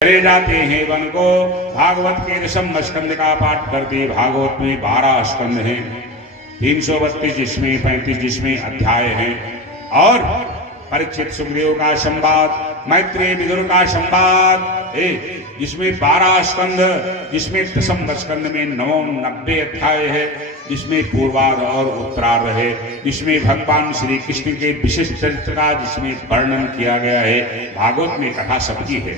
चले जाते हैं वन को। भागवत के दशम स्कंद का पाठ करते। भागवत में 12 स्कंद हैं, 332 जिसमें 35 जिसमें अध्याय हैं। और परीक्षित सुखदेव का संवाद, मैत्रेय विदुर का संवाद, जिसमें 12 स्कंद, जिसमें दशम स्कंद में 90 अध्याय है, जिसमें पूर्वार्ध और उत्तरार्ध है, जिसमें भगवान श्री कृष्ण के विशिष्ट चरित्र का जिसमें वर्णन किया गया है। भागवत में कथा सबकी है,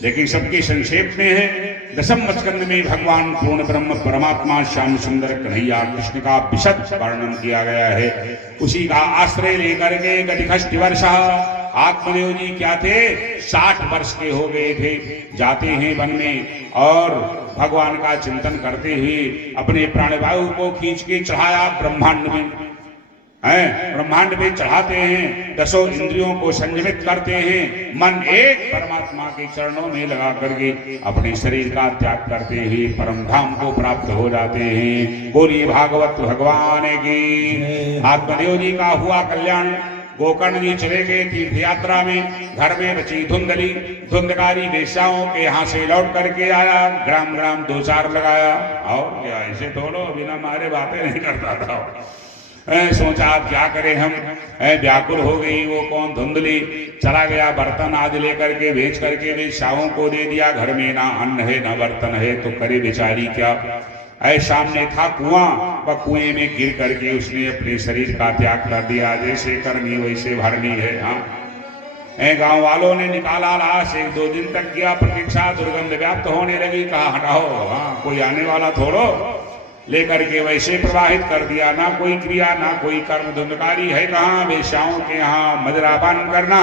लेकिन सबके संक्षेप में है। दशम स्कंद में भगवान पूर्ण ब्रह्म परमात्मा श्याम सुंदर कन्हैया कृष्ण का विशद वर्णन किया गया है। उसी का आश्रय लेकर के गतिखष्टि वर्ष आत्मदेव जी क्या थे, 60 वर्ष के हो गए थे। जाते हैं वन में और भगवान का चिंतन करते हुए अपने प्राणवायु को खींच के चढ़ाया ब्रह्मांड में, ब्रह्मांड में चढ़ाते हैं। 10 इंद्रियों को संयमित करते हैं। मन एक परमात्मा के चरणों में लगा करके अपने शरीर का त्याग करते हुए परम धाम को प्राप्त हो जाते हैं। बोलिए भागवत भगवान की। आत्मदेव जी का हुआ कल्याण। गोकर्ण जी चले गए तीर्थ यात्रा में। घर में रची धुंधली, धुंधकारी वेश्याओं के यहाँ से लौट करके आया। ग्राम ग्राम 2-4 लगाया। और क्या ऐसे थोड़ो बिना मारे बातें नहीं करता था। सोचा अब क्या करें हम, व्याकुल हो गई। वो कौन, धुंधली। चला गया बर्तन आदि लेकर के बेच करके वेश्याओं को दे दिया। घर में ना अन्न है ना बर्तन है, तो करे बेचारी क्या। सामने था कुआं, वह कुएं में गिर करके उसने अपने शरीर का त्याग कर दिया। जैसे करनी वैसे भरनी है। हाँ, गांव वालों ने निकाला लाश। 1-2 दिन तक किया प्रतीक्षा। दुर्गंध व्याप्त होने लगी। कहा हटाओ, हाँ कोई आने वाला थोड़ो। लेकर के वैसे प्रवाहित कर दिया। ना कोई क्रिया ना कोई कर्म। धुंधकारी है कहाँ, वेश्याओं के यहाँ मदिरापान करना,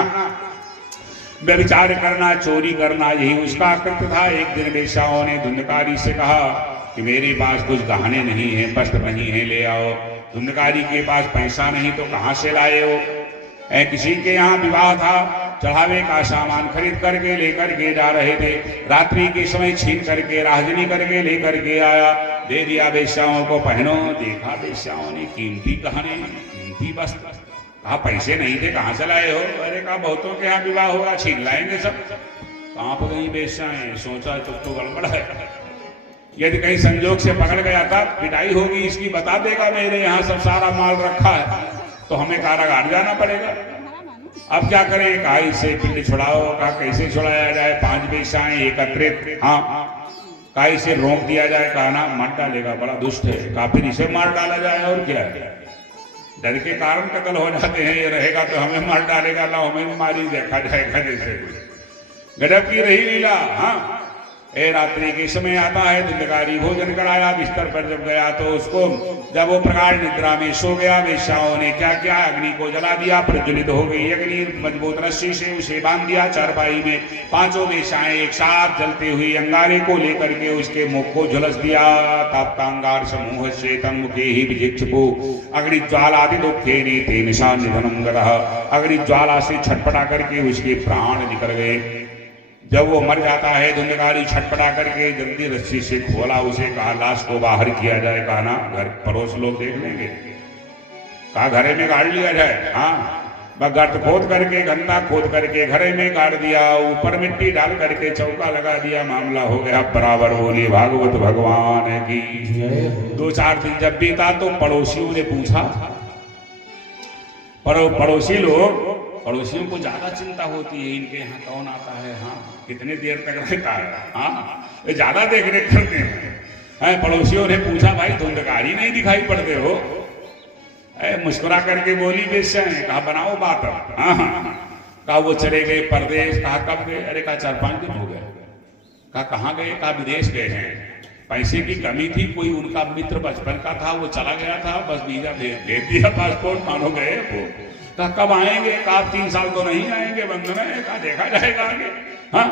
व्यभिचार करना, चोरी करना, यही उसका कृत्य था। एक दिन वेश्याओं ने धुंधकारी से कहा कि मेरे पास कुछ गहने नहीं है, वस्त्र नहीं है, ले आओ। धुंधकारी के पास पैसा नहीं तो कहाँ से लाए हो। किसी के यहाँ विवाह था, चढ़ावे का सामान खरीद करके लेकर के जा रहे थे। रात्रि के समय छीन करके राहजनी करके लेकर के आया, दे दिया वेश्याओं को, पहनो। देखा वेश्याओं ने कीमती गहने, कीमती वस्त्र। कहा पैसे नहीं थे, कहाँ से लाए हो। अरे कहा बहुतों के यहाँ विवाह होगा, छीन लाएंगे सब। कांप गई वेश्याएं। सोचा तो गड़बड़ है। यदि कहीं संजोग से पकड़ गया था, पिटाई होगी इसकी, बता देगा मेरे यहाँ सब सारा माल रखा है, तो हमें कारागार जाना पड़ेगा। अब क्या करें। कहा इसे पिंड छुड़ाओ। कहा कैसे छुड़ाया जाए। 5 वेश्याएं एकत्रित। हाँ, कहा इसे रोक दिया जाए। कहा ना मार डालेगा, बड़ा दुष्ट है। कहा फिर इसे मार डाला जाए। और क्या है, डर के कारण कत्ल हो जाते हैं। ये रहेगा तो हमें मार डालेगा, ना हमें मारी देखा जाएगा। जैसे गजब की रही लीला। हाँ, रात्रि के समय आता है। धुंधकारी भोजन कराया। बिस्तर पर जब गया तो उसको, जब वो प्रगाढ़ निद्रा में सो गया, वेश्याओं ने क्या किया, अग्नि को जला दिया। प्रज्वलित हो गई अग्नि। मजबूत रस्सी से उसे बांध दिया चारपाई में। 5 वेश्याएं एक साथ जलते हुए अंगारे को लेकर के उसके मुख को झुलस दिया। ताप्तांगार समूह से तम मुखे ही विजिक्षुपु अग्नि ज्वालादि दुखे नीति निशा निधनम गतः। अग्नि ज्वाला से छटपटा करके उसके प्राण निकल गए। जब वो मर जाता है, धुंधकारी छटपटा करके जल्दी रस्सी से खोला उसे। कहा लाश को बाहर किया जाए। कहा ना, घर पड़ोस लोग देख लेंगे। कहा घरे में गाड़ लिया जाए। हाँ, गर्त खोद करके, गंदा खोद करके घरे में गाड़ दिया। ऊपर मिट्टी डाल करके चौका लगा दिया। मामला हो गया बराबर। बोली भागवत भगवान की। 2-4 दिन जब बीता तो पड़ोसियों ने पूछा। पड़ोसी लोग, पड़ोसियों को ज्यादा चिंता होती है, इनके यहाँ कौन आता है, हाँ कितने देर तक रहता है, हाँ ये ज्यादा देख रेख करते हैं। पड़ोसियों ने पूछा भाई धुंधकारी नहीं दिखाई पड़ते हो। मुस्कुरा करके बोली वेश्याएं। कहा बनाओ बात। हाँ हाँ। कहा वो चले गए परदेश। कहा कब गए। अरे कहा 4-5 दिन हो गए। कहा कहाँ गए। कहा विदेश गए हैं, पैसे की कमी थी। कोई उनका मित्र बचपन का था, वो चला गया था, बस वीजा भेज दिया, पासपोर्ट मानो गए वो। कहा कब आएंगे। कहा 3 साल तो नहीं आएंगे, बंधन है। कहा देखा जाएगा आगे। हाँ,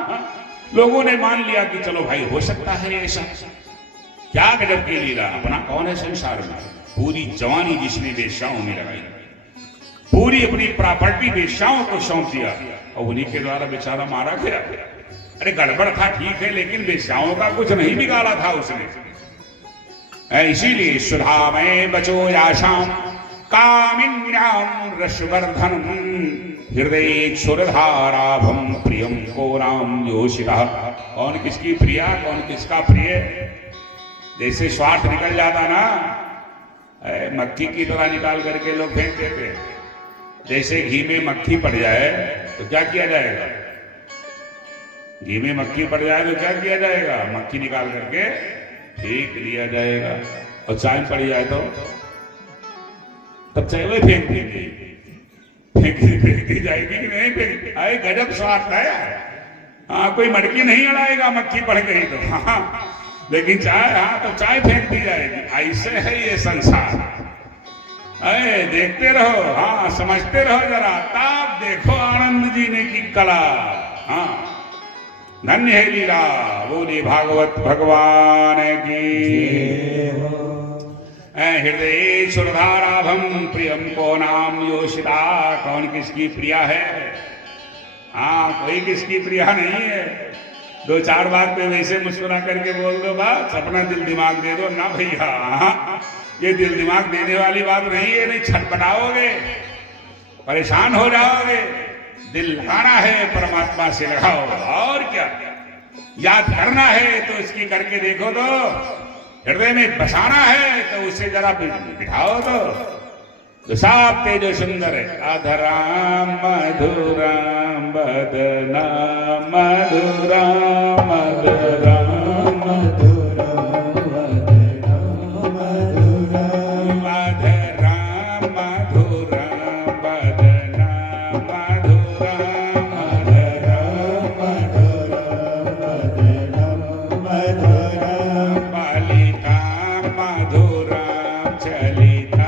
लोगों ने मान लिया कि चलो भाई हो सकता है ऐसा। क्या गजब की लीला। अपना कौन है संसार में। पूरी जवानी जिसने वेश्याओं में लगाई, पूरी अपनी प्रॉपर्टी वेश्याओं को सौंप दिया, और उन्हीं के द्वारा बेचारा मारा गया। अरे गड़बड़ था ठीक है, लेकिन वेश्याओं का कुछ नहीं बिगाड़ा था उसने। इसीलिए सुधा में बचो याशाम कामिन्याम रसवर्धनम हृदय सुरधाराभम प्रियम को राम योषिता। कौन किसकी प्रिया, कौन किसका प्रिय। जैसे स्वार्थ निकल जाता ना, मक्खी की तरह निकाल करके लोग फेंक देते। जैसे घी में मक्खी पड़ जाए तो क्या किया जाएगा, घी में मक्खी पड़ जाए तो क्या किया जाएगा, मक्खी निकाल करके फेंक लिया जाएगा। और चाय में पड़ जाए तो तब चाय वही फेंक देंगे, फेंक दी जाएगी कि नहीं फेंक। अरे गजब स्वार्थ है। हाँ, कोई मटकी नहीं अड़ाएगा मक्खी पड़ गई तो। हाँ, लेकिन चाय, हाँ तो चाय फेंक दी जाएगी। ऐसे है ये संसार। अरे देखते रहो, हाँ समझते रहो जरा, तब देखो आनंद जी ने की कला। हाँ, धन्य है लीला। बोले भागवत भगवान की। हृदय सुरधाराभम प्रियम को नाम योषिता। कौन किसकी प्रिया है। हाँ, कोई किसकी प्रिया नहीं है। दो चार बार पे वैसे मुस्कुरा करके बोल दो, बस अपना दिल दिमाग दे दो ना भैया। ये दिल दिमाग देने वाली बात नहीं है, नहीं छटपटाओगे, परेशान हो जाओगे। दिल लगाना है परमात्मा से लगाओ, और क्या। याद करना है तो इसकी करके देखो, तो हृदय में बसाना है तो उसे जरा बिठाओ तो साफ तेजो सुंदर है। अधराम मधुराम बदना मधुराम मधुराम मधुराम अधराम मधुराम बदना मधुराम अधराम मधुराम मधुराम बालिका मधुराम चलिता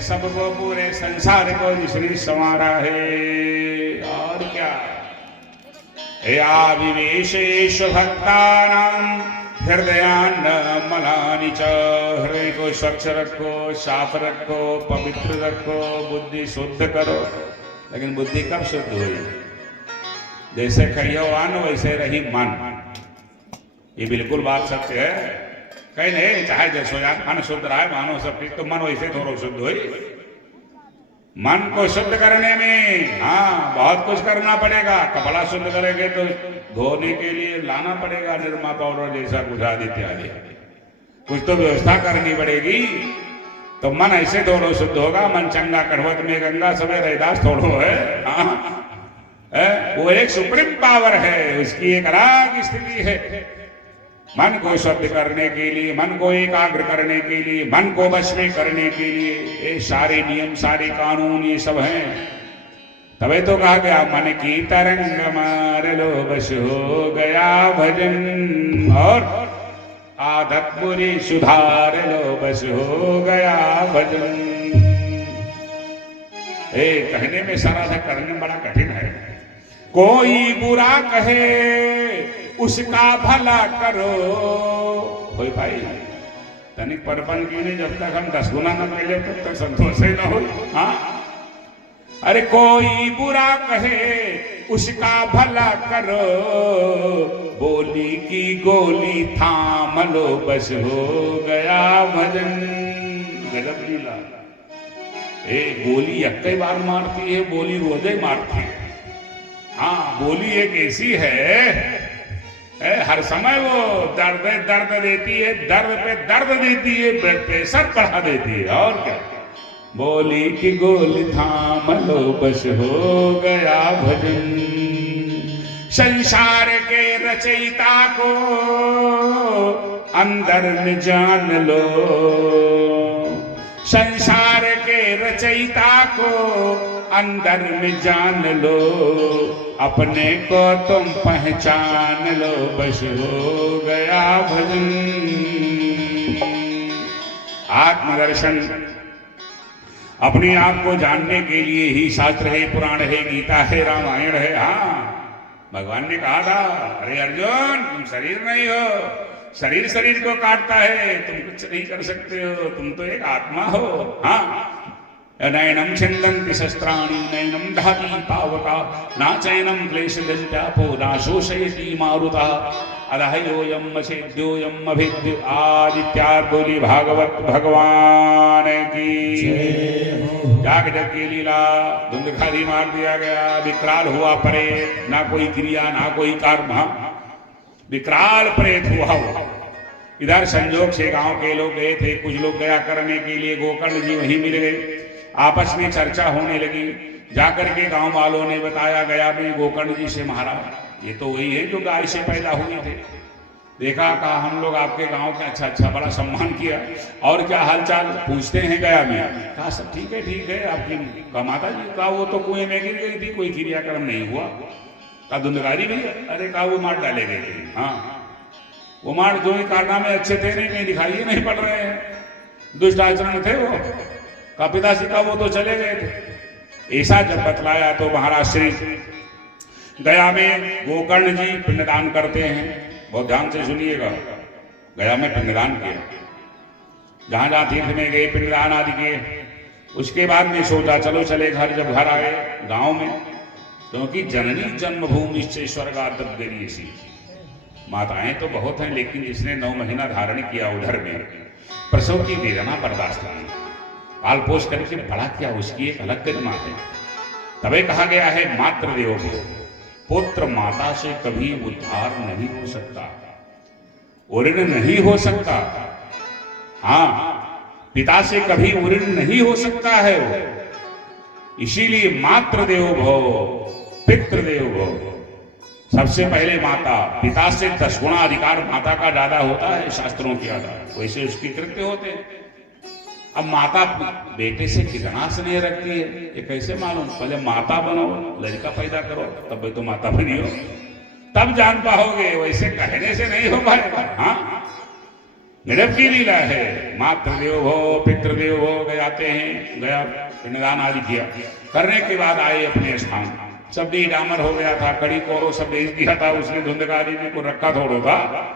सबको पूरे संसार को जिसने संवारा है। और क्या। या विवेशेश भक्तानां हृदयान्न मलानि च। हृदय को स्वच्छ रखो, साफ रखो, पवित्र रखो, बुद्धि शुद्ध करो। लेकिन बुद्धि कब शुद्ध हुई। जैसे कहियो अन्न वैसे रही मन। ये बिल्कुल बात सत्य है। कहीं नहीं, चाहे जैसो यार मन शुद्ध रहा है, मानो सब ठीक, तो मन वैसे थोड़ा शुद्ध हुई। मन को शुद्ध करने में हाँ बहुत कुछ करना पड़ेगा। कपड़ा शुद्ध करेंगे तो धोने के लिए लाना पड़ेगा निरमा पाउडर जैसा कुछ आदि इत्यादि। कुछ तो व्यवस्था करनी पड़ेगी, तो मन ऐसे थोड़ा शुद्ध होगा। मन चंगा करवत में गंगा सवे रैदास थोड़ो है। हाँ, वो एक सुप्रीम पावर है, उसकी एक अलग स्थिति है। मन को शुद्ध करने के लिए, मन को एकाग्र करने के लिए, मन को वश में करने के लिए ये सारे नियम, सारे कानून ये सब हैं। तभी तो कहा गया मन की तरंग मार लो बस हो गया भजन। और आदत बुरी सुधार लो बस हो गया भजन। कहने में सारा था, करने में बड़ा कठिन है। कोई बुरा कहे उसका भला करो। कोई भाई तनिक परपन की नहीं, जब तक हम 10 गुना न मिले तब तक संतोष ही न हो। हाँ, अरे कोई बुरा कहे उसका भला करो। बोली की गोली थाम लो बस हो गया भजन। गजब लीला। गोली एक बार मारती है, बोली रोजे मारती है। हाँ, बोली एक ऐसी है हर समय वो दर्द दर्द देती है, दर्द पे दर्द देती है, ब्लड प्रेशर बढ़ा देती है। और क्या। बोली की गोली थाम लो बस हो गया भजन। संसार के रचयिता को अंदर में जान लो। संसार के रचयिता को अंदर में जान लो। अपने को तुम पहचान लो बस हो गया भजन। आत्मदर्शन अपने आप को जानने के लिए ही शास्त्र है, पुराण है, गीता है, रामायण है। हाँ, भगवान ने कहा था, अरे अर्जुन तुम शरीर नहीं हो, शरीर शरीर को काटता है, तुम कुछ नहीं कर सकते हो, तुम तो एक आत्मा हो। हाँ, नैनम छिन्दन्ति शस्त्राणि नैनम दहति पावका ना चैनम क्लेशयन्त्यापो ना शोषयति मारुतः अधः योऽयम् अछेद्योऽयम् अभेद्यो। आदित्यात् बोली भागवत भगवान की। जाग जग की लीला, धुंधखारी मार दिया गया, विकराल हुआ प्रेत, ना कोई क्रिया ना कोई कर्म, विकराल प्रेत हुआ। इधर संजोग से गांव के लोग गए थे, कुछ लोग गया करने के लिए, गोकर्ण जी वहीं मिल गए। आपस में चर्चा होने लगी, जाकर के गांव वालों ने बताया गया भी गोकर्ण जी से, महाराज ये तो वही है जो गाय से पैदा हुए थे। देखा, कहा हम लोग आपके गांव का अच्छा अच्छा बड़ा सम्मान किया, और क्या हालचाल पूछते हैं गया में। कहा सब ठीक है आपकी माता जी का वो तो कुएं में गिर गई थी, कोई क्रियाक्रम नहीं हुआ। कहा धुंधकारी भी, अरे कहा वो मार डाले गए थे। हाँ, वो मार जो कारनामे अच्छे थे नहीं दिखाई नहीं पड़ रहे हैं, दुष्ट आचरण थे वो। का पिताजी का वो तो चले गए थे। ऐसा जब बतलाया तो महाराज श्री गया में गोकर्ण जी पिंडदान करते हैं। बहुत ध्यान से सुनिएगा, गया में पिंडदान किया, जहां जहां तीर्थ में गए पिंडदान आदि किए। उसके बाद में सोचा चलो चले घर। जब घर आए गांव में, क्योंकि जननी जन्मभूमि से स्वर्गादि, माताएं तो बहुत हैं, लेकिन जिसने 9 महीना धारण किया उधर में प्रसव की वेदना बर्दाश्त नहीं, पाल पोष करके बड़ा किया, उसकी एक अलग गरिमा है। तभी कहा गया है मातृ देवो भव, पुत्र माता से कभी उद्धार नहीं हो सकता, ऋण नहीं हो सकता। हाँ, पिता से कभी ऋण नहीं हो सकता है। इसीलिए मातृ देवो भव, पितृदेवो भव। सबसे पहले माता, पिता से 10 गुना अधिकार माता का ज्यादा होता है शास्त्रों के आधार, वैसे उसकी कृत्य होते हैं। अब माता बेटे से कितना स्नेह रखती है ये कैसे मालूम? पहले माता बनो, लड़का पैदा करो, तब तो माता बनी हो, तब जान पाओगे, वैसे कहने से नहीं हो पाएगा। हाँ, निरव की लीला है। मातृदेव हो, पितृदेव हो, गयाते हैं, गया पिंडदान आदि किया। करने के बाद आए अपने स्थान, सब डी डामर हो गया था, कड़ी कोरो सब भेज दिया था उसने, धुंधकारी ने को रखा थोड़ा था,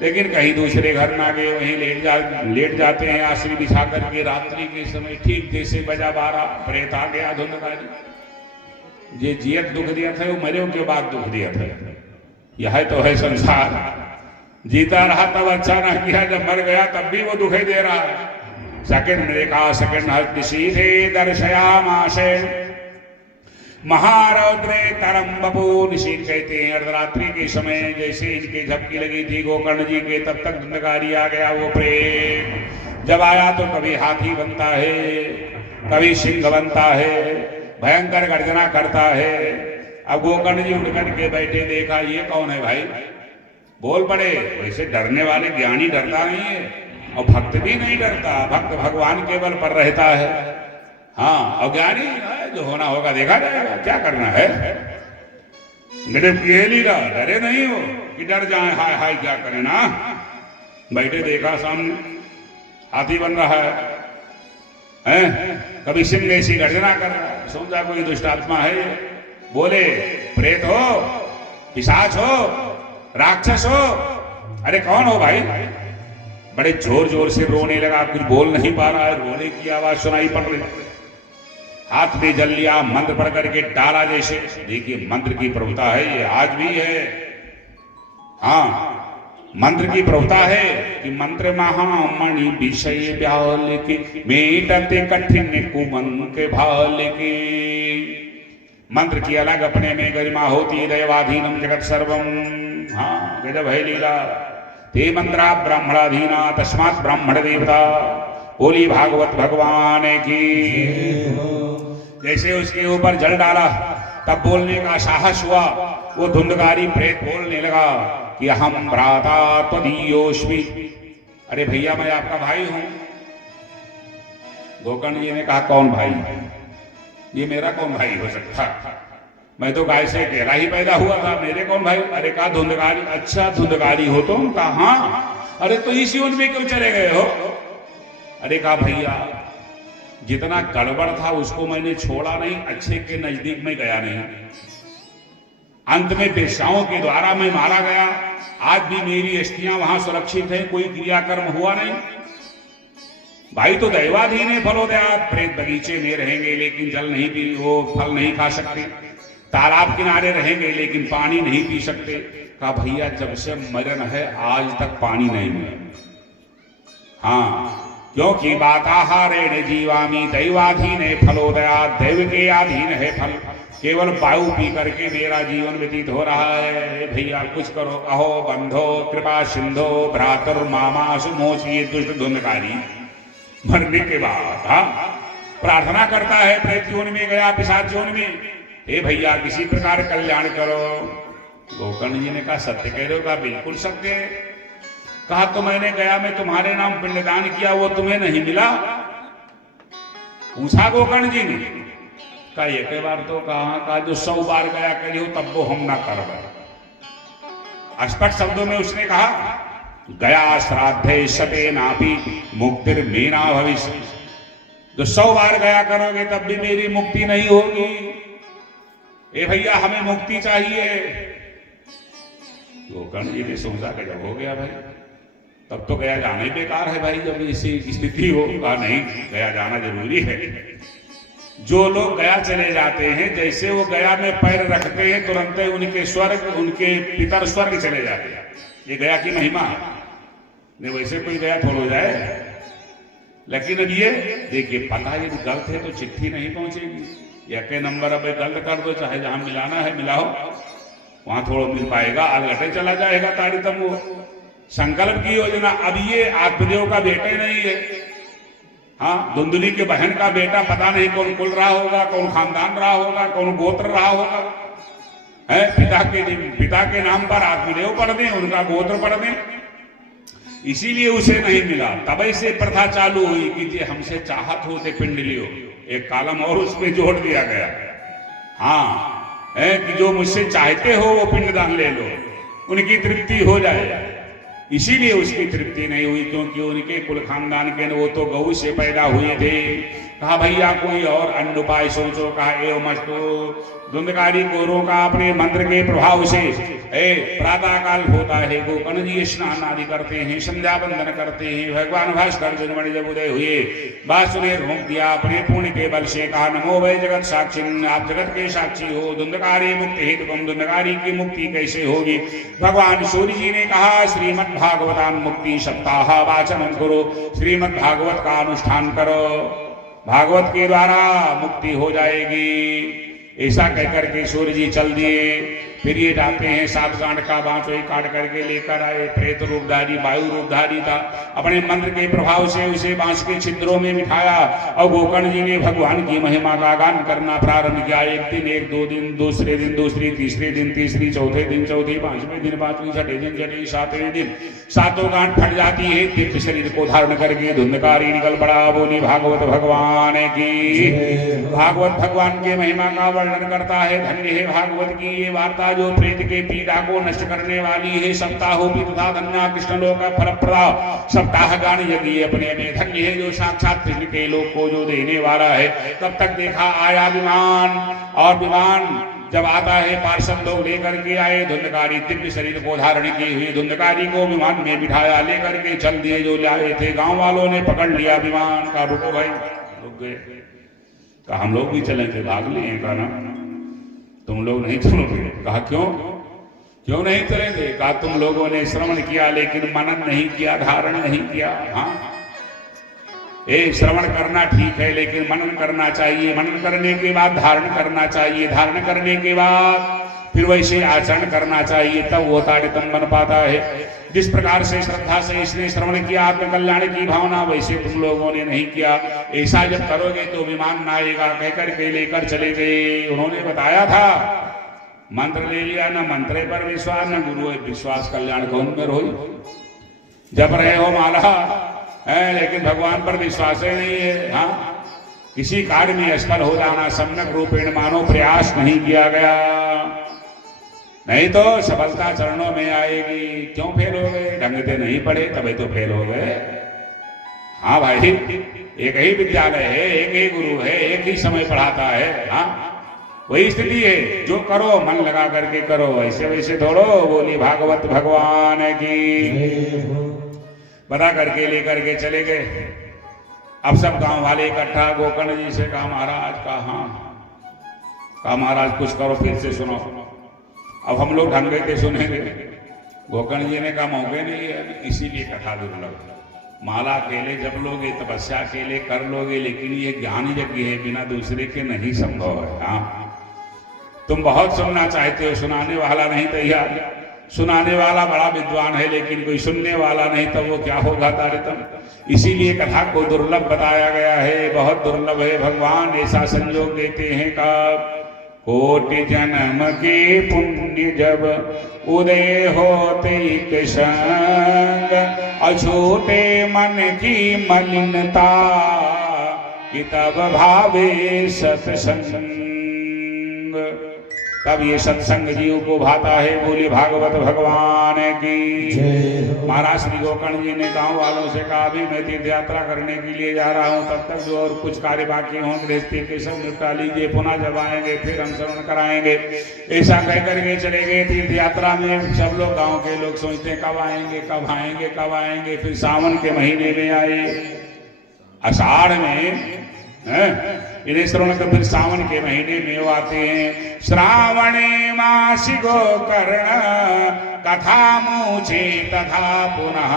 लेकिन कहीं दूसरे घर ना गए, वहीं लेट जाते हैं आश्री बिछा करके। रात्रि के समय ठीक जैसे बजा 12, प्रेत आ गया धुंधकारी। ये जियत दुख दिया था, वो मरे के बाद दुख दिया था। यह तो है संसार, जीता रहा तब अच्छा ना किया, जब मर गया तब भी वो दुखे दे रहा है। सेकंड रेखा सेकंड हस्त सीधे दर्शयामाशे महारौद्रे तरम बपू। निशीत कहते हैं अर्धरात्रि के समय जैसे इनके झपकी लगी थी गोकर्ण जी के, तब तक धुंधकारी आ गया वो प्रेत। जब आया तो कभी हाथी बनता है, कभी सिंह बनता है, भयंकर गर्जना करता है। अब गोकर्ण जी उठ करके बैठे, देखा ये कौन है भाई, बोल पड़े। वैसे डरने वाले ज्ञानी डरता नहीं है, और भक्त भी नहीं डरता, भक्त भगवान के बल पर रहता है। हाँ, अज्ञानी जो होना होगा देखा जाएगा, क्या करना है। निरव की लीला, डरे नहीं हो कि डर जाए, हाय हाय क्या करें ना। बैठे देखा सामने हाथी बन रहा है, कभी सिंह ऐसी गर्जना कर रहा है, समझा कोई दुष्ट आत्मा है। बोले प्रेत हो, पिशाच हो, राक्षस हो, अरे कौन हो भाई। बड़े जोर जोर से रोने लगा, कुछ बोल नहीं पा रहा है, रोने की आवाज सुनाई पड़ रही। हाथ में जल लिया, मंत्र पढ़ करके डाला जैसे। देखिए मंत्र की प्रभुता है, ये आज भी है। हाँ, मंत्र की प्रभुता है कि मंत्र महामणि विषय ब्याल के मेटते कठिन कुमन के भाल के। मंत्र की अलग अपने में गरिमा होती, दैवाधीनम जगत सर्वम। हाँ, गजब है लीला। ते मंत्रा ब्राह्मणाधीना तस्मात् ब्राह्मण देवता। बोली भागवत भगवान की। जैसे उसके ऊपर जल डाला तब बोलने का साहस हुआ, वो धुंधकारी प्रेत बोलने लगा कि हम भ्राता त्वदीयोऽस्मि। अरे भैया मैं आपका भाई हूं। गोकर्ण जी ने कहा कौन भाई, ये मेरा कौन भाई हो सकता, मैं तो गाय से अकेला ही पैदा हुआ था, मेरे कौन भाई। अरे कहा धुंधकारी, अच्छा धुंधकारी हो तुम? कहा हाँ। अरे तो इसी उन में क्यों चले गए हो? अरे कहा भैया जितना गड़बड़ था उसको मैंने छोड़ा नहीं, अच्छे के नजदीक में गया नहीं। अंत में वेश्याओं के द्वारा मैं मारा गया। आज भी मेरी अस्थियां वहां सुरक्षित हैं, कोई क्रियाकर्म हुआ नहीं। भाई तो दैवाधीन है फलोदयात, प्रेत बगीचे में रहेंगे लेकिन जल नहीं पी, वो फल नहीं खा सकते। तालाब किनारे रहेंगे लेकिन पानी नहीं पी सकते। कहा भैया जब से मरण है आज तक पानी नहीं मिला। हाँ, क्योंकि वाताहारेण जीवामी दैवाधीन है फलोदयात, दैव के अधीन है फल। केवल वायु पी करके मेरा जीवन व्यतीत हो रहा है। भैया कुछ करो, कहो बंधो कृपा सिंधो भ्रातर मामा सुमोचिए दुष्ट धुंधकारी। मरने के बाद प्रार्थना करता है, प्रेत योनि में गया, पिशाच योनि में, हे भैया किसी प्रकार कल्याण करो। गोकर्ण जी ने कहा सत्य कह रहे हो? कहा बिल्कुल सत्य है। कहा तो मैंने गया, मैं तुम्हारे नाम पिंडदान किया, वो तुम्हें नहीं मिला? पूछा गोकर्ण जी ने। कहा एक बार तो कहा जो 100 बार गया करी हो तब वो हम ना कर। स्पष्ट शब्दों में उसने कहा गया श्राद्धे शते नापी मुक्तिर मेना भविष्य। जो 100 बार गया करोगे तब भी मेरी मुक्ति नहीं होगी। ए भैया हमें मुक्ति चाहिए। गोकर्ण जी ने सोचा कि जब हो गया भाई तब तो गया जाना ही बेकार है भाई, जब ऐसी स्थिति हो। कहा नहीं, गया जाना जरूरी है। जो लोग गया चले जाते हैं, जैसे वो गया में पैर रखते हैं तुरंत उनके स्वर्ग, उनके पितर स्वर्ग चले जाते हैं। ये गया की महिमा है। नहीं वैसे कोई गया थोड़ा हो जाए। लेकिन अब ये देखिए, पता यदि गलत है तो चिट्ठी नहीं पहुंचेगी। एक नंबर अब गलत कर दो, चाहे जहां मिलाना है मिलाओ, वहां थोड़ा मिल पाएगा, अलगटे चला जाएगा तारितम। वो संकल्प की योजना। अब ये आत्मदेव का बेटा ही नहीं है। हाँ, धुंधली के बहन का बेटा, पता नहीं कौन कुल रहा होगा, कौन खानदान रहा होगा, कौन गोत्र रहा होगा। है पिता के नाम पर आत्मदेव पढ़ दें, उनका गोत्र पढ़ दें, इसीलिए उसे नहीं मिला। तब से प्रथा चालू हुई कि जी हमसे चाहत होते पिंड लियो, एक कालम और उसमें जोड़ दिया गया। हाँ, है कि जो मुझसे चाहते हो वो पिंडदान ले लो, उनकी तृप्ति हो जाए। इसीलिए उसकी तृप्ति नहीं हुई, क्योंकि उनके कुल खानदान के वो तो गऊ से पैदा हुए थे। कहा भैया कोई और अन्य उपाय सोचो। कहा एवं मस्तु धुंधकारी गोरों का अपने मंत्र के प्रभाव से प्रातः काल होता है, गोकर्ण जी स्नान आदि करते हैं, संध्या बंदन करते हैं। भगवान भास्कर जन्मणि जब उदय हुए, बात सुने रोक दिया अपने पुण्य के बल से। कहा नमो वै जगत साक्षी, आप जगत के साक्षी हो। धुंधकारी मुक्ति हेतु, धुंधकारी की मुक्ति कैसे होगी? भगवान सूर्य जी ने कहा श्रीमद् भागवतान मुक्ति सप्ताह वाचन करो, श्रीमद् भागवत का अनुष्ठान करो, भागवत के द्वारा मुक्ति हो जाएगी। ऐसा कहकर के सूर्य जी चल दिए। फिर ये जाते हैं 7 गांठ का बांसुरी काट करके लेकर आए। प्रेत रूपधारी, वायु रूपधारी था। अपने मंत्र के प्रभाव से उसे बांस के छिद्रों में बिठाया और गोकर्ण जी ने भगवान की महिमा का गान करना प्रारंभ किया। एक दिन, एक, 2 दिन, दूसरे दिन दूसरी, तीसरे दिन तीसरी, चौथे दिन चौथी, 5वें दिन 5वीं, छठे दिन छठी, 7वें दिन 7 गांठ फट जाती है। दिव्य शरीर को धारण करके धुंधकारी निकल पड़ा। बोली भागवत भगवान की। भागवत भगवान के महिमा का वर्णन करता है। धन्य है भागवत की ये वार्ता जो प्रेत के पीड़ा को नष्ट करने वाली है। सप्ताहोपि तथा धन्य कृष्ण लोक का फलप्रदा सप्ताह गान यज्ञ अपने में धन्य है जो साक्षात कृष्ण के लोक को जो देने वाला है। तब तक देखा आया विमान, और विमान जब आता है पार्षद लोग लेकर के आए। धुंधकारी दिव्य शरीर को धारण किए हुए धुंधकारी को विमान में बिठाया, लेकर के चल दिए। जो लाए थे गांव वालों ने पकड़ लिया विमान का। रुको भाई, रुक गए। कहा हम लोग भी चलेंगे, भाग लें। कहा ना तुम लोग नहीं चलोगे। कहा क्यों? क्यों नहीं चलेंगे? कहा तुम लोगों ने श्रवण किया लेकिन मनन नहीं किया, धारण नहीं किया। हाँ, श्रवण करना ठीक है लेकिन मनन करना चाहिए। मनन करने के बाद धारण करना चाहिए। धारण करने के बाद फिर वैसे आचरण करना चाहिए, तब वो ताड़ितम बन पाता है। जिस प्रकार से श्रद्धा से इसने श्रवण किया आत्म कल्याण की भावना, वैसे तुम लोगों ने नहीं किया। ऐसा जब करोगे तो विमान ना आएगा। कहकर के लेकर चले गए। उन्होंने बताया था मंत्र ले लिया, न मंत्र पर विश्वास न गुरु विश्वास, कल्याण कौन में रोई। जब रहे हो माला है लेकिन भगवान पर विश्वास ही नहीं है। हाँ, किसी कार्य में असफल हो जाना सम्यक रूपेण मानो प्रयास नहीं किया गया, नहीं तो सफलता चरणों में आएगी। क्यों फेल हो गए? ढंग से नहीं पढ़े तभी तो फेल हो गए। हाँ भाई, एक ही विद्यालय है, एक ही गुरु है, एक ही समय पढ़ाता है। हाँ, वही स्थिति है। जो करो मन लगा करके करो, ऐसे वैसे थोड़ो। बोली भागवत भगवान की। बता करके लेकर के चले गए। अब सब गांव वाले इकट्ठा गोकर्ण जी से कहा महाराज कहा महाराज कुछ करो, फिर से सुनो। अब हम लोग ढंग के सुनेंगे। गोकर्ण जी ने कहा मौके नहीं है, इसीलिए कथा दुर्लभ। माला अकेले जप लोगे, तपस्या अकेले कर लोगे, लेकिन ये ज्ञान यज्ञ है, बिना दूसरे के नहीं संभव है। हाँ, तुम बहुत सुनना चाहते हो, सुनाने वाला नहीं तैयार। सुनाने वाला बड़ा विद्वान है, लेकिन कोई सुनने वाला नहीं, तब वो क्या होगा तारतम। इसीलिए कथा को दुर्लभ बताया गया है, बहुत दुर्लभ है। भगवान ऐसा संयोग देते हैं कब कोटि जन्म के पुण्य जब उदय होते एक संग, अछूटे मन की मलिनता कि तब भावे सत्संग। तब ये सत्संग जीव को भाता है। बोली भागवत भगवान की। महाराज श्री गोकर्ण जी ने गांव वालों से कहा अभी मैं तीर्थ यात्रा करने के लिए जा रहा हूं, तब तक जो और कुछ कार्य बाकी हों गृहस्थी के सब निपटा लीजिए, पुनः जब आएंगे फिर हम श्रवण कराएंगे। ऐसा कह करके चले गए तीर्थ यात्रा में। सब लोग गाँव के लोग सोचते कब आएंगे कब आएंगे कब आएंगे। फिर सावन के महीने में आए, आषाढ़ में इन्हें श्रवण कर, फिर सावन के महीने में वो आते हैं। श्रावणे मासी गोकर्ण कथा मुझे तथा पुनः।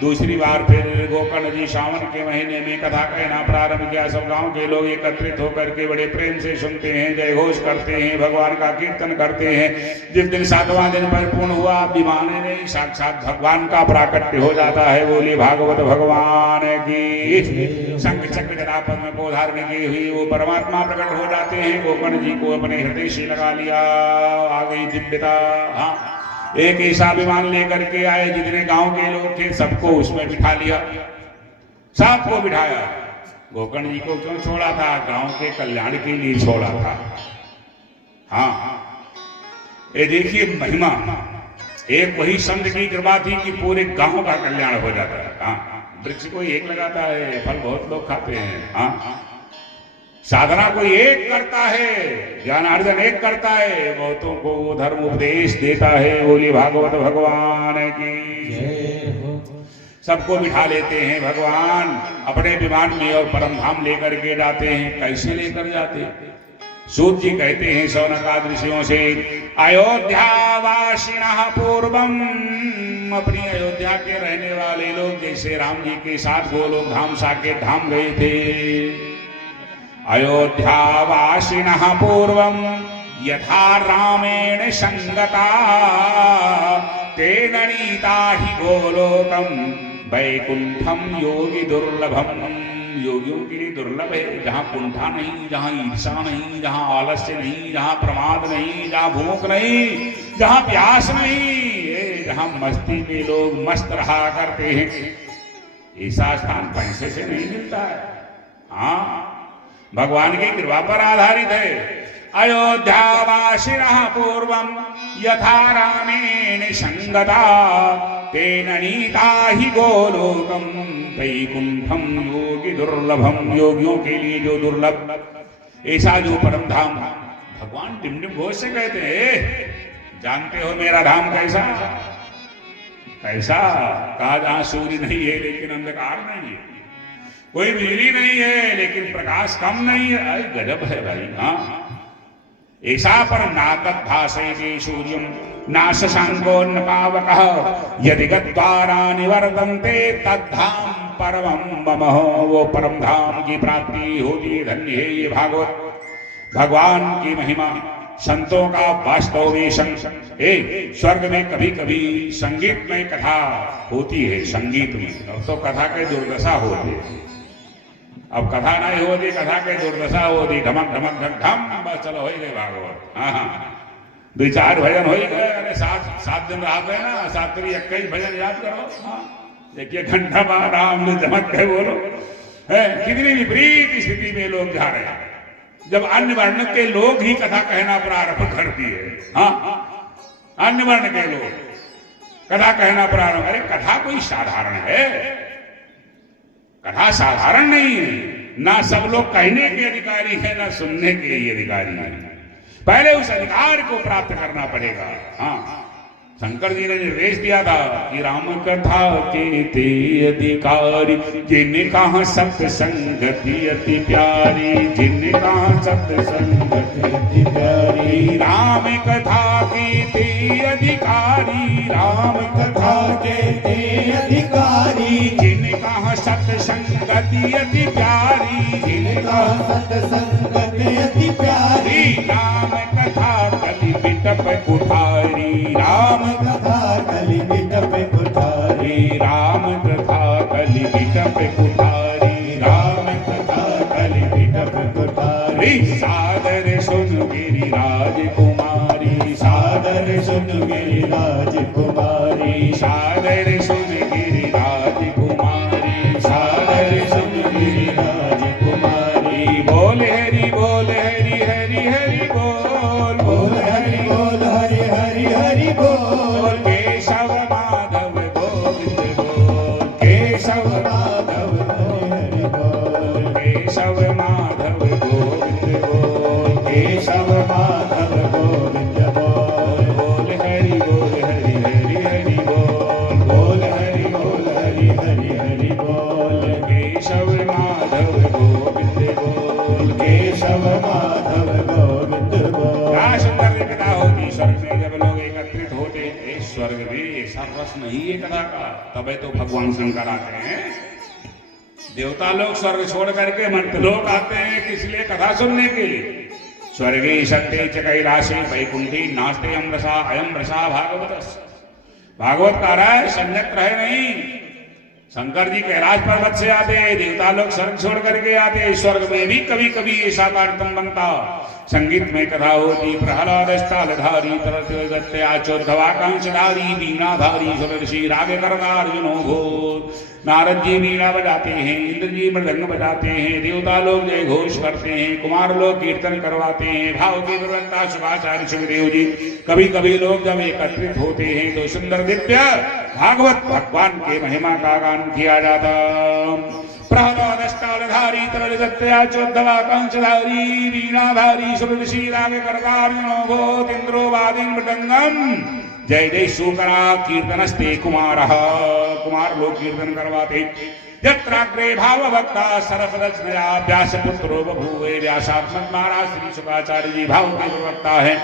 दूसरी बार फिर गोकर्ण जी सावन के महीने में कथा कहना प्रारंभ किया। सब गांव के लोग एकत्रित होकर के बड़े प्रेम से सुनते हैं, जय घोष करते हैं, भगवान का कीर्तन करते हैं। जिस दिन 7वां दिन परिपूर्ण हुआ, विमाने नहीं साक्षात भगवान का प्राकट्य हो जाता है। बोली भागवत भगवान की। शंख चक्र गदा पद्म को धारण की हुई वो परमात्मा प्रकट हो जाते हैं। गोकर्ण जी को अपने हृदय से लगा लिया, आ गई दिव्यता। हाँ, एक ऐसा विमान लेकर के आए, जितने गांव के लोग थे सबको उसमें बिठा लिया, सबको बिठाया। गोकर्ण जी को क्यों छोड़ा था? गांव के कल्याण के लिए छोड़ा था। हाँ, ये देखिए महिमा। एक वही संत की कृपा थी कि पूरे गांव का कल्याण हो जाता है। हाँ, वृक्ष कोई एक लगाता है, फल बहुत लोग खाते हैं। हाँ, साधना कोई एक करता है, ज्ञानार्जन एक करता है, बहुतों को वो धर्म उपदेश देता है। बोली भागवत भगवान की। सबको बिठा लेते हैं भगवान अपने विमान में और परम धाम लेकर के जाते हैं। कैसे लेकर जाते? सूत जी कहते हैं शौनकाद ऋषियों से, अयोध्यावासिनः पूर्वम। अपनी अयोध्या के रहने वाले लोग जैसे राम जी के साथ गोलोक धाम साकेत धाम गए थे। अयोध्यावासिनः पूर्वम यथा रामेण संगता, तेन नीता हि गोलोकम वैकुंठम योगी दुर्लभम। योगियों के लिए दुर्लभ है, जहाँ कुंठा नहीं, जहाँ ईर्षा नहीं, जहाँ आलस्य नहीं, जहाँ प्रमाद नहीं, जहाँ भूख नहीं, जहाँ प्यास नहीं, जहाँ मस्ती में लोग मस्त रहा करते हैं। ऐसा स्थान पैसे से नहीं मिलता है। हाँ, भगवान की कृपा पर आधारित है। अयोध्यावासिनः पूर्वम यथा रामेण संगता, तेन नीता हि गोलोकम वैकुंठम योगी दुर्लभम। योगियों के लिए जो दुर्लभ, ऐसा जो परम धाम। भगवान टिमटिम घोष से कहते हैं, जानते हो मेरा धाम कैसा कैसा? कहा जहां सूर्य नहीं है लेकिन अंधकार नहीं है, कोई बिजली नहीं है लेकिन प्रकाश कम नहीं है। अरे गजब है भाई। हाँ, ऐसा पर नातत् भासयते सूर्यम न शशांको न पावकः, यदि गद्वारा निवर्तन्ते तद्धाम परमं मम। वो परम धाम की प्राप्ति होती है, धन्य है ये भागवत। भगवान की महिमा, संतों का वास्तव में स्वर्ग में कभी कभी संगीत में कथा होती है। संगीत में अब तो कथा के दुर्दशा होती है। अब कथा नहीं होती, कथा के दुर्दशा होती। धमक धमक धम धम, बस चलो हो गए भागवत। हाँ, 2-4 भजन हो गए। अरे 7 दिन रात है ना, 7 भजन याद करो। हाँ, देखिए घंटा बाद राम ने चमक गए बोलो। कितनी विपरीत स्थिति में लोग जा रहे हैं, जब अन्य वर्ण के लोग ही कथा कहना प्रारंभ कर दिए। हाँ, अन्य वर्ण के लोग कथा कहना प्रारंभ। अरे कथा कोई साधारण है? कथा साधारण नहीं है, ना सब लोग कहने के अधिकारी है, ना सुनने के ही अधिकारी है। पहले उस अधिकार को प्राप्त करना पड़ेगा। हाँ, शंकर जी ने निर्देश दिया था कि राम कथा के ते अधिकारी, जिन्हें कहा सत्संगति अति प्यारी, जिन्हें कहा सत्संगति अति प्यारी। राम कथा के ते अधिकारी, राम कथा के ते अधिकारी, जिन्हें कहा सत्संगति अति प्यारी, जिन्हें कहा सत्संगति अति प्यारी। राम कथा कलि बिटप कुठारी, राम कथा कलि बिटप कुठारी, राम कथा कलि बिटप कुठारी, राम कथा कलि बिटप कुठारी। सादर सुन गिरिराज कुमारी, सादर सुन गिरिराज कुमारी, सादर सुन गिरिराज कुमारी, सादर सुन गिरिराज कुमारी। बोल हरि बोल हरि हरि हरि बोल, बोल हरि बोल हरि हरि हरि बोल। केशव माधव गोविंद बोल, केशव माधव हरि बोल, केशव माधव गोविंद बोल, केशव माधव गोविंद बोल। बोल हरि हरि हरि बोल, बोल हरि हरि हरि बोल। केशव माधव गोविंद बोल, केशव माधव गोविंद बोल। क्या सुंदर कथा होती स्वर्ग में जब लोग एकत्रित होते हैं। स्वर्ग में ऐसा रस नहीं है कथा का, तबे तो भगवान शंकर आते हैं। देवता लोग स्वर्ग छोड़ करके मर्त्य लोग आते हैं किस लिए? कथा सुनने के लिए। स्वर्गे शक्ति च कैलाशे वैकुंठी नास्ते अमृषा अयम रसा भागवत। भागवत का राय संयत्र है नहीं। शंकर जी कैलाश पर्वत से आते, देवता लोग स्वर्ग छोड़ करके आते। स्वर्ग में भी कभी कभी ऐसा कार्यक्रम बनता, संगीत में कथा होती। प्रहलाद स्थालधारी तरत्याचोद्धवाकांक्षधारी वीणाधारी सुरर्षि राग करनार्जुनो घोर। नारद जी वीणा बजाते हैं, इंद्र जी मृदंग बजाते हैं, देवता लोग जय घोष करते हैं, कुमार लोग कीर्तन करवाते हैं। भाव की प्रवक्ता शुभाचार्य सुखदेव जी। कभी कभी लोग जब एकत्रित होते हैं तो सुंदर दिव्य भागवत भगवान के महिमा का गान किया जाता। प्रहलाद स्थालधारी तरत्याचोद्धवाकांक्षधारी वीणाधारी सुरर्षि राग करनार्जुनो घोर। इंद्रो वादिन मृदंगम जय जय सुकरा कीर्तनस्ते कुमार। कुमार लोग कीर्तन करवाते। यत्राग्रे भाववक्ता सरफरचनया व्यासपुत्रो बभूवे। व्यासात्मक महाराज श्री शुकाचार्य जी भाव के प्रवक्ता है।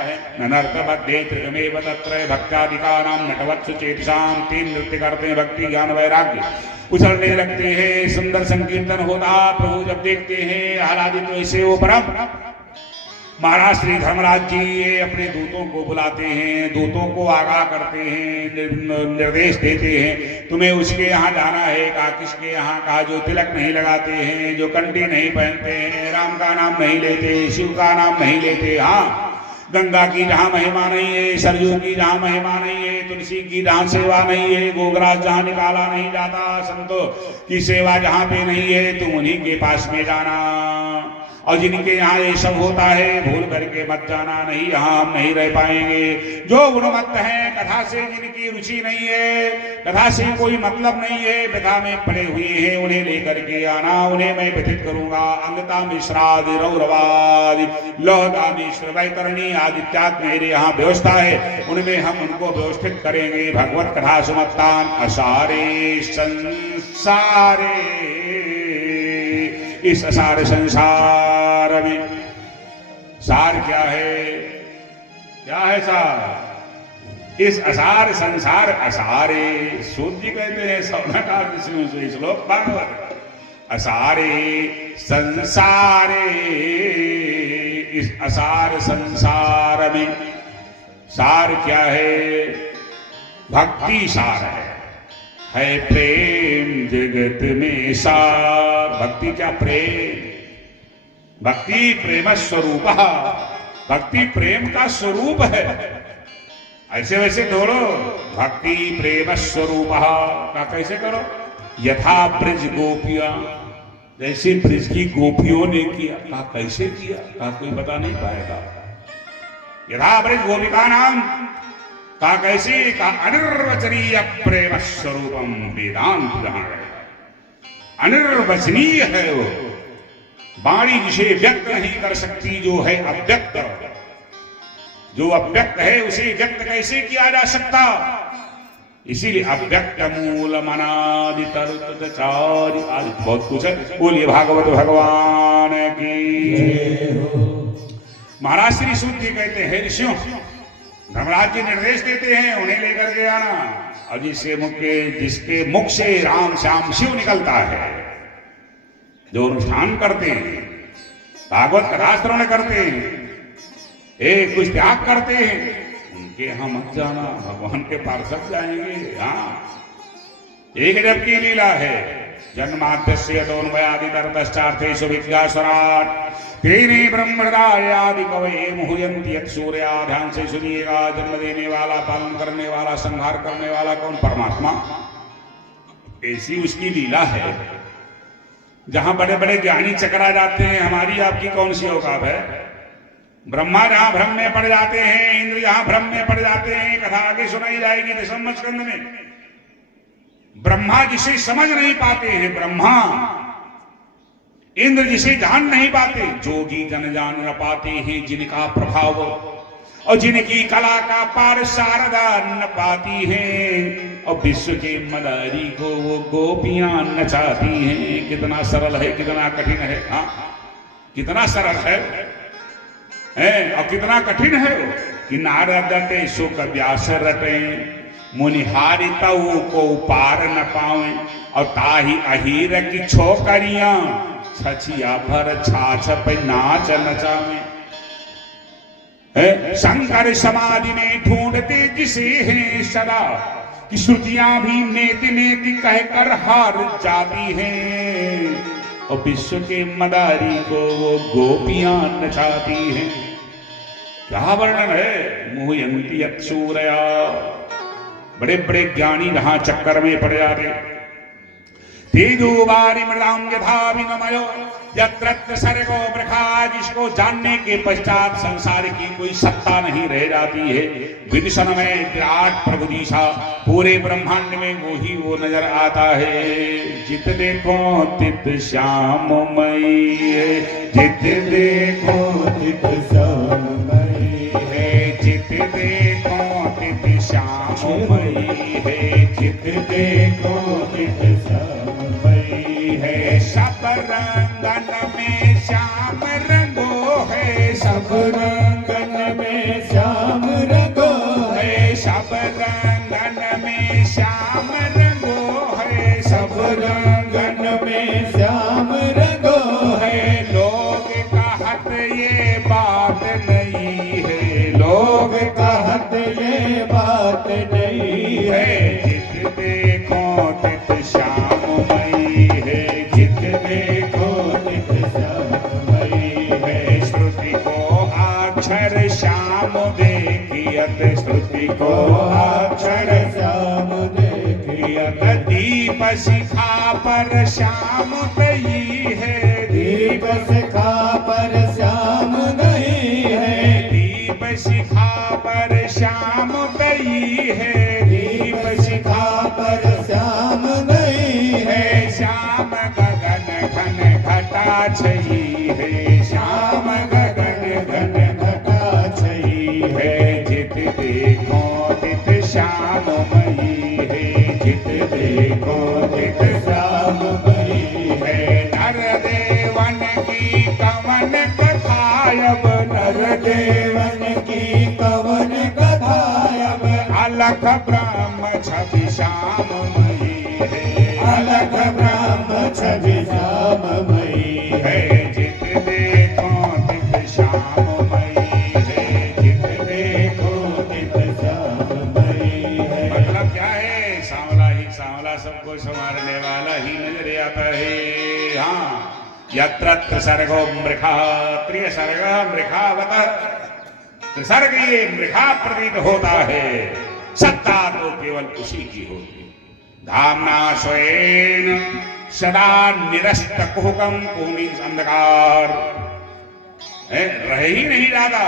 नर्त बद्धे त्रिगमेव तत्र भक्तादिकानां नटवत्सु चेतसां। तीन नृत्य करते हैं, भक्ति ज्ञान वैराग्य उछलने लगते हैं, सुंदर संकीर्तन होता। प्रभु जब देखते हैं आह्लादित वैसे वो परम महाराज श्री धर्मराज जी ये अपने दूतों को बुलाते हैं, दूतों को आगाह करते हैं, निर्देश देते हैं तुम्हें उसके यहाँ जाना है। कहा किसके यहाँ? कहा जो तिलक नहीं लगाते हैं, जो कंठी नहीं पहनते हैं, राम का नाम नहीं लेते, शिव का नाम नहीं लेते। हाँ, गंगा की जहाँ महिमा नहीं है, सरयू की जहाँ महिमा नहीं है, तुलसी की जहाँ सेवा नहीं है, गोगराज जहाँ निकाला नहीं जाता, संतों की सेवा जहाँ पे नहीं है, तुम उन्हीं के पास में जाना। और जिनके यहाँ ये सब होता है भूल करके मत जाना, नहीं यहाँ हम नहीं रह पाएंगे। जो गुणमत्त हैं, कथा से जिनकी रुचि नहीं है, कथा से कोई मतलब नहीं है, व्यथा में पड़े हुए हैं, उन्हें लेकर के आना। उन्हें मैं व्यथित करूंगा। अंगता मिश्रादि रौरवादि लोहदा मिश्र वैतरणी आदित्याग मेरे यहाँ व्यवस्था है, उनमें हम उनको व्यवस्थित करेंगे। भगवत कथा सुमत्तान असारे संसारे। इस असार संसार में सार क्या है? क्या है सार? इस असार संसार असारे। सूत जी कहते हैं सौनकाल से श्लोक भागवत। असारे संसारे। इस असार संसार में सार क्या है? भक्ति सार है प्रेम जगत में सार। भक्ति क्या? प्रेम। भक्ति प्रेम स्वरूप। भक्ति प्रेम का स्वरूप है। ऐसे वैसे करो, भक्ति प्रेम स्वरूप का कैसे करो? यथा ब्रज गोपियां, जैसे ब्रज की गोपियों ने किया। कहा कैसे किया? कहा कोई बता नहीं पाएगा। यथा ब्रज गोपिका नाम का कैसे? का अनिर्वचनीय प्रेम स्वरूपम वेदांत। अनिर्वचनीय है वो वाणी, जिसे व्यक्त नहीं कर सकती, जो है अव्यक्त। जो अव्यक्त है उसे व्यक्त कैसे किया जा सकता? इसीलिए अव्यक्त मूल मनादि तरुचारि आदि बहुत कुछ है। बोलिए भागवत भगवान की। महाराज श्री सूत जी कहते हैं, ऋषियों, धर्मराज जी निर्देश देते हैं उन्हें लेकर के आना, और जिसके मुख से राम श्याम शिव निकलता है, जो अनुष्ठान करते हैं, भागवत कथा श्रवण करते हैं, कुछ त्याग करते हैं, उनके यहां मत जाना, भगवान के पार्षद जाएंगे। हाँ, एक जब की लीला है, जन्माद्यस्य यतोन्वयादितरतश्चार्थेषु विद्यास्वराट् तेने ब्रह्महृदायादि कवये मुह्यन्ति यत् सूर्या। ध्यान से सुनिएगा, जन्म देने वाला, पालन करने वाला, संहार करने वाला कौन? परमात्मा। ऐसी उसकी लीला है। जहां बड़े बड़े ज्ञानी चकरा जाते हैं, हमारी आपकी कौन सी औकात है? ब्रह्मा जहां भ्रम में पड़ जाते हैं, इंद्र जहां भ्रम में पड़ जाते हैं, कथा आगे सुनाई जाएगी दशम स्कंद में। ब्रह्मा जिसे समझ नहीं पाते हैं, ब्रह्मा इंद्र जिसे जान नहीं पाते, जोगी जन जान न पाते हैं जिनका प्रभाव, और जिनकी कला का पार शारदा न पाती है, और विश्व के मदारी को वो गोपियां नचाती हैं। कितना सरल है, कितना कठिन है। हाँ, कितना सरल है और कितना कठिन है वो। कि नारद ते सुख व्यास रटे, मुनिहारी तऊ को पार न पावे, और ताही अहीर की छोकरियां छछिया भर छाछ पे नाच नचावे। शंकर समाधि में ढूंढते जिसे है सदा, कि श्रुतियां भी नेति नेति कहकर हार जाती हैं, और विश्व के मदारी को वो गोपियां नचाती हैं। क्या वर्णन है? मुह्यन्ति यत् सूरया। बड़े बड़े ज्ञानी जहां चक्कर में पड़ जाते, तेजोवारी मृदाम यथा विनमयो यत्र सर्गो वृथा, जिसको जानने के पश्चात संसार की कोई सत्ता नहीं रह जाती है। विदर्शन में विराट प्रभु दिशा, पूरे ब्रह्मांड में वो नजर आता है। जित देखो तित श्याममयी है, जित देखो तित श्याममयी है, जित देखो तित श्याममयी है, जित देखो तित श्याममयी है। सब रंगन में श्याम रंगो है, सब रंगन में श्याम रंगो है, सब रंगन में श्याम रंगो है, सब रंगन में श्याम रंगो है। लोग कहत ये बात नहीं है, लोग कहत ये बात नहीं है। जित देखो तित श्याममयी है, जित देखो तित श्याममयी है। श्रुति को अक्षर श्याम देखियत, श्रुति को अक्षर श्याम देखियत। दीप शिखा पर श्याम नहीं है, दीप शिखा पर श्याम नहीं है, दीप शिखा पर श्याम नहीं है, दीप शिखा पर श्याम नहीं है। श्याम गगन घन घटा छई है, श्याम गगन घन घटा छई है। जित देखो तित श्याममयी है, जित देखो तित श्याममयी है। नर देवन की कवन कथायब, नर देवन की कवन कथायब। अलख ब्रह्म छवि श्याममयी है, अलख ब्रह्म छवि श्याममयी है। जित देखो तित श्याममयी है, जित देखो तित श्याममयी है। मतलब क्या है? सांवला ही सांवला, सबको संवारने वाला ही नजर आता है। हाँ, यत्र सर्गो मृखा, त्रिय सर्ग मृखावतः, त्रिसर्ग ये मृखा प्रतीत होता है, सत्ता तो केवल उसी की होती। धामना स्वयं सदा निरस्त कुहुकम, कुहुमी अंधकार रह ही नहीं जाता।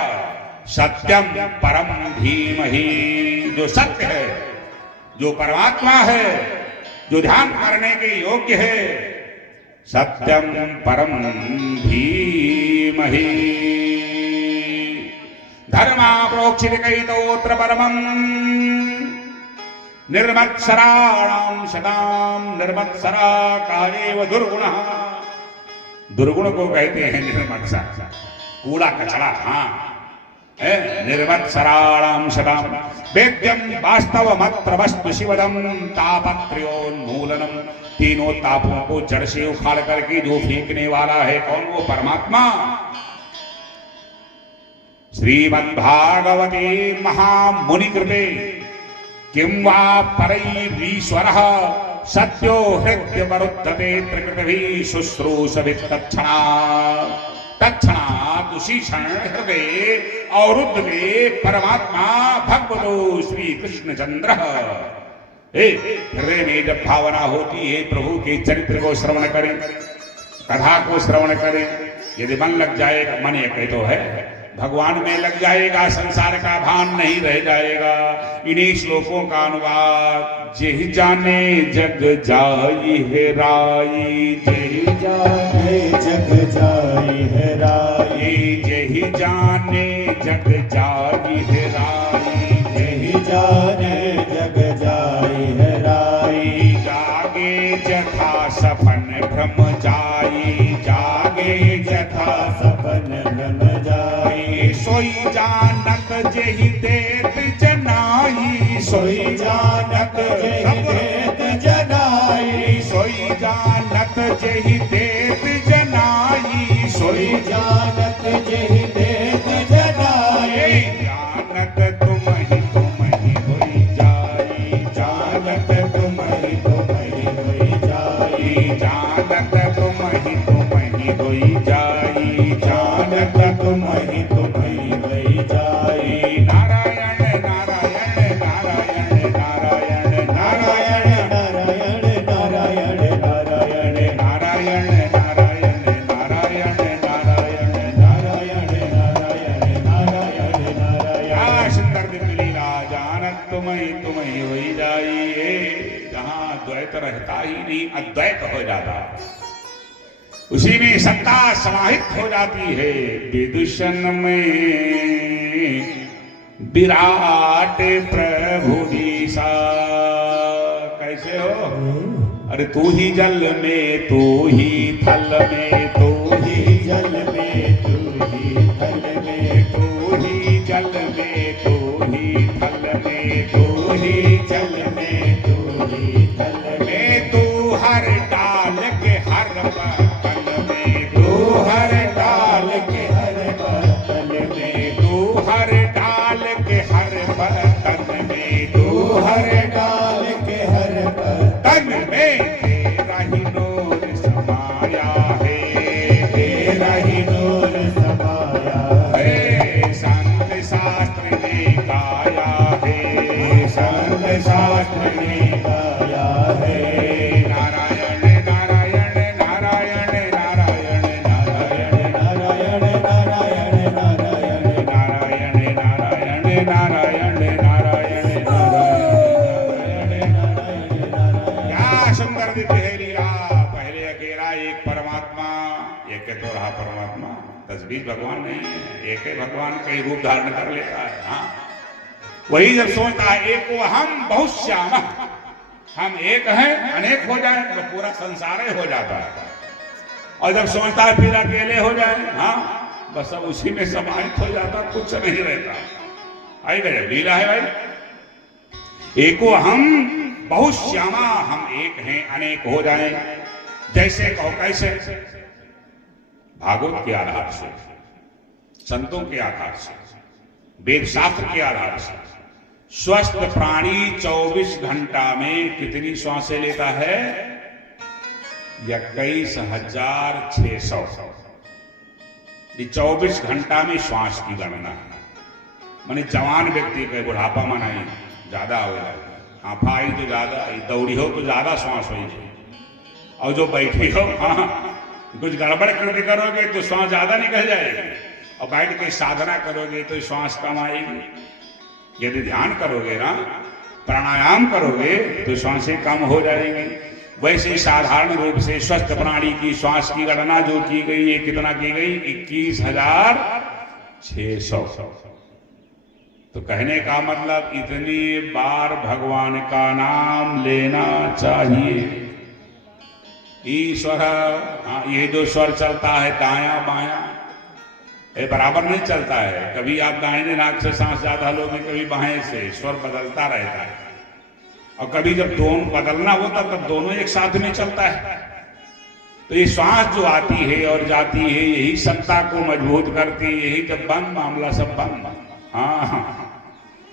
सत्यम परम धीमहि, जो सत्य है, जो परमात्मा है, जो ध्यान करने के योग्य है, सत्यम परम धीमहि धर्मा प्रोक्षित कैतोत्र परमं निर्मत्सराणां शतां निर्मत्सरा कालेव दुर्गुणः। दुर्गुण को कहते हैं निर्मत्सर, कूड़ा कचरा। हाँ, निर्मत्सराणां शतां वेद्यं वास्तवमत्र वस्तु शिवदं तापत्रयोन्मूलनम। तीनों तापों को जड़ से उखाड़ करके जो फेंकने वाला है कौन? वो परमात्मा। श्रीमद्भागवते महामुनि कृते किं वा परैरीश्वरः सत्यो हृदय वरुद्धते त्रिकृतिभिः शुश्रूषभिः तत्क्षणात् उसी क्षण हृदय अवरुद्धते परमात्मा भगवतो श्री कृष्ण चंद्र। हृदय में जब भावना होती है प्रभु के चरित्र को श्रवण करें, कथा को श्रवण करें, यदि मन लग जाएगा, मन एक तो है, भगवान में लग जाएगा, संसार का भान नहीं रह जाएगा। इन्हीं श्लोकों का अनुवाद जेहि जाने जग जाई है राई, जेहि जाने जग जाई है राई, जेहि जाने जग जाई है राई, जेहि जाने जग जाई है राई। जागे जथा सपन भ्रम जाई, जागे जथा सपन भ्रम जाई। सोई जानत जेहि देत जनाई, सोई जानत जेहि देत जनाई, सोई जानत जेहि देत जनाई, सोई जानत जेहि देत जनाई। जानत तुम ही होई जाई, जानत तुम ही होई जाई, जानत तुम ही होई जाई, जानत तुम ही होई जाई। नारायण नारायण नारायण नारायण नारायण नारायण नारायण नारायण नारायण नारायण नारायण नारायण नारायण नारायण नारायण नारायण। सुंदर दिन लीला जानत तुम ही होई जाई। जहाँ द्वैत रहता ही नहीं, अद्वैत हो जाता, उसी में सत्ता समाहित हो जाती है। विदूषण में विराट प्रभु ईसा। कैसे हो? अरे तू ही जल में, तू ही थल में, तू ही जल में, तू ही थल में, तू ही जल में, तू ही थल में, तू ही जल में, तू ही थल में। तू हर डाल के हर पत्तल में, तू हर डाल के हर पत्तल में, तू हर डाल के हर पत्तल में, तू हर डाल के हर पत्तल में। तेरा ही नूर समाया है, तेरा ही नूर समाया है। संत शास्त्र ने गाया है, संत शास्त्र ने गाया है। नारायण नारायण नारायण नारायण नारायण नारायण नारायण नारायण नारायण नारायण नारायण नारायण नारायण। क्या सुंदर दिव्य है लीला। पहले अकेला एक परमात्मा, एक तो रहा परमात्मा, 10-20 भगवान नहीं है, एक है भगवान कई रूप धारण कर लेता है। हाँ, वही जब सोचता है एको हम बहुश्यामः, हम एक हैं अनेक हो जाए तो पूरा संसार ही हो जाता है। और जब सोचता है फिर अकेले हो जाए, हाँ बस अब उसी में समाहित हो जाता, कुछ नहीं रहता। आई गए लीला है भाई। एको हम बहुश्यामा, हम एक हैं अनेक हो जाए। जैसे कहो कैसे? भागवत के आधार से, संतों के आधार से, वेद शास्त्र के आधार से। स्वस्थ प्राणी 24 घंटा में कितनी श्वासें लेता है? 21,600। 24 घंटा में श्वास की गणना है। माने जवान व्यक्ति के बुढ़ापा में नहीं, ज्यादा हो जाएगा। आफा आई तो ज्यादा, दौड़ी हो तो ज्यादा श्वास होगी, और जो बैठी हो, हाँ कुछ गड़बड़ करके करोगे तो श्वास ज्यादा निकल जाएगी, और बैठ के साधना करोगे तो श्वास कम आएगी। यदि ध्यान करोगे ना, प्राणायाम करोगे तो श्वासें कम हो जाएंगी। वैसे साधारण रूप से स्वस्थ प्राणी की श्वास की गणना जो की गई है, कितना की गई? 21,600। तो कहने का मतलब इतनी बार भगवान का नाम लेना चाहिए। ईश्वर, ये जो स्वर चलता है दाया बाया, ये बराबर नहीं चलता है। कभी आप दाहिने नाक से सांस ज्यादा लोगे, कभी बाएं से। स्वर बदलता रहता है। और कभी जब दोनों बदलना होता तब दोनों एक साथ में चलता है। तो ये श्वास जो आती है और जाती है, यही सत्ता को मजबूत करती है। यही जब बंद, मामला सब बंद। हाँ,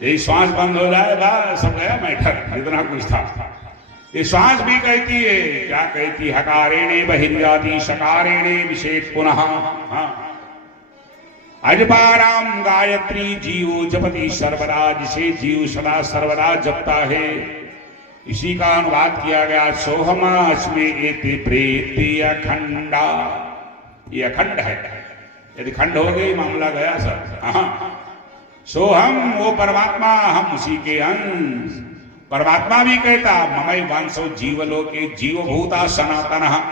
यही श्वास बंद हो जाए बस सब गया मैटर, जितना कुछ था। ये श्वास भी कहती है, क्या कहती? हकारेणे बहिर्जाति शकारेणे विशेष पुनः। हाँ, अजपाराम गायत्री जीव जपति सर्वदा, जिसे जीव सदा सर्वदा जपता है। इसी का अनुवाद किया गया सोहमास्मे एति प्रेति अखंडा। ये अखंड है, यदि खंड हो गई मामला गया सब। हाँ, सोहम वो परमात्मा, हम उसी के अंश। परमात्मा भी कहता ममई वंशो जीवलोके जीवभूता सनातन।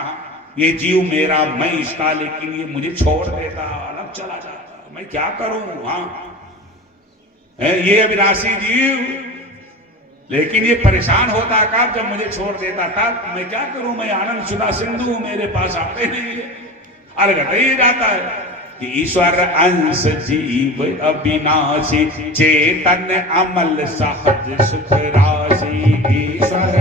ये जीव मेरा, मैं इसका, लेकिन ये मुझे छोड़ देता, अलग चला जाता, मैं क्या करूं? हाँ, ये अविनाशी जीव, लेकिन ये परेशान होता कब? जब मुझे छोड़ देता तब। मैं क्या करूं? मैं आनंद सुधा सिंधु, मेरे पास आते नहीं, अलग ही जाता है। ईश्वर अंश जीव अविनाशी, चेतन अमल सहज सुख राशि। ईश्वर